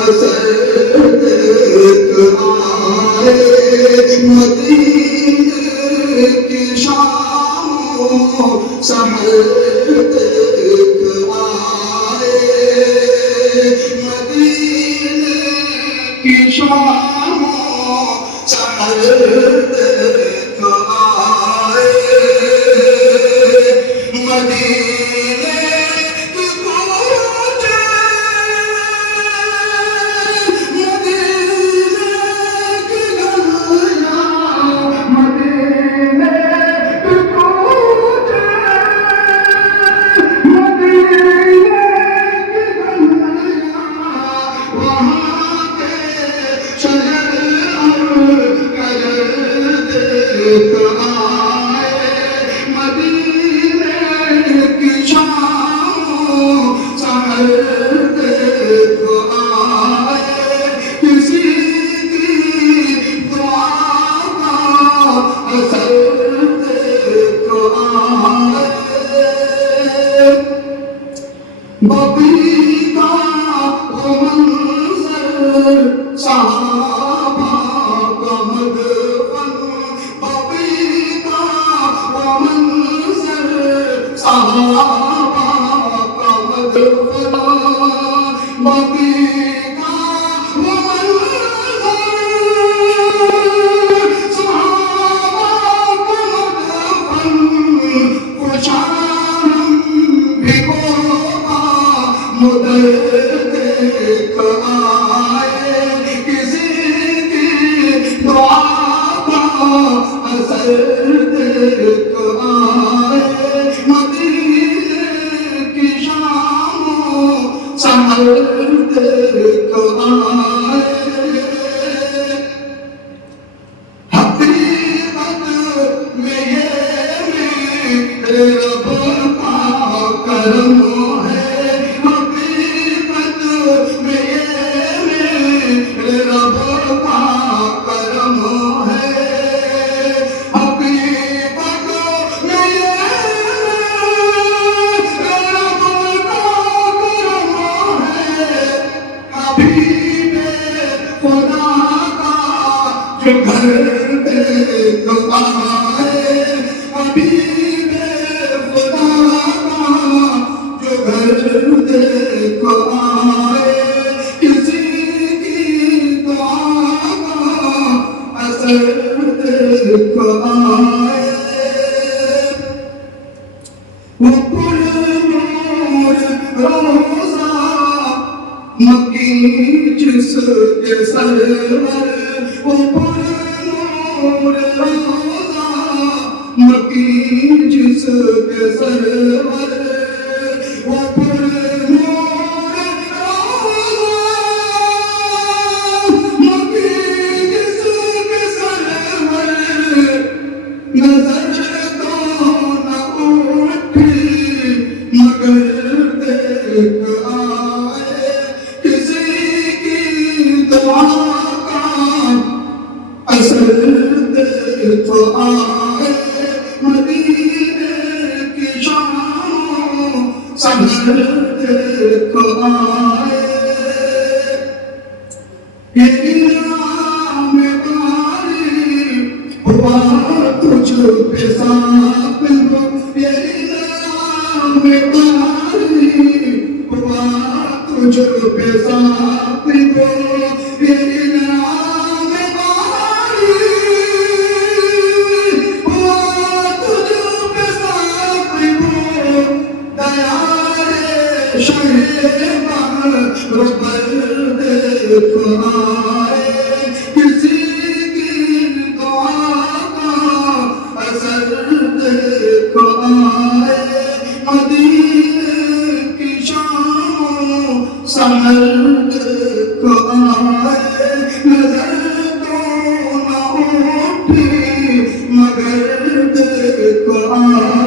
اثر دیکھ آئے مدینے کی شام سحر دیکھ آئے مدینے کی شام سحر دیکھ آئے مدینے کی کوچے مدینے کی گلیاں مدینے کی کوچے مدینے کی گلیاں وہاں کے شجر اور حجر دیکھ آئے مدینے کی شام سحر دیکھ آئے کسی کی دعا کا اثر دیکھ آئے بقی کا وہ منظر صحابہ کا مدفن بقی کا وہ منظر صحابہ کا مدفن بقی کا وہ منظر صحابہ کا مدفن خوشام بھگوگا مدر دیکھ آئے کسی کی دعا کا اثر دیکھ آئے مدینے کی شام سحر دیکھ آئے حقیقت میں یہ میرے رب کا کرم ہے حقیقت میں یہ میرے رب کا کرم ہے حقیقت میں یہ میرے رب کا کرم ہے حبیب خدا کا جو گھر دیکھ آئے حبیب خدا کا جو گھر دیکھ آئے کسی کی دعا کا اثر دیکھ آئے وہ پرنور روزہ مکی جس کے سرور وہ پرنور روزہ مکی جس کے سرور وہ پرنور روزہ مکی جس کے سرور نظر تو نہ اٹھی مگر دیکھ آئے کسی کی دعا کا اثر دیکھ آئے مدینے کی شام سحر دیکھ آئے یہ انعام باری ہوا تجھ پہ ثابت یہ انعام باری ہوا تجھ پہ ثابت یہ انعام باری ہوا تجھ پہ ثابت دیار شہر ربر دیکھ آئے کسی کی دعا کا اثر دیکھ آئے مدینے کی شام سحر دیکھ آئے نظر تو نہ اٹھی مگر دیکھ آئے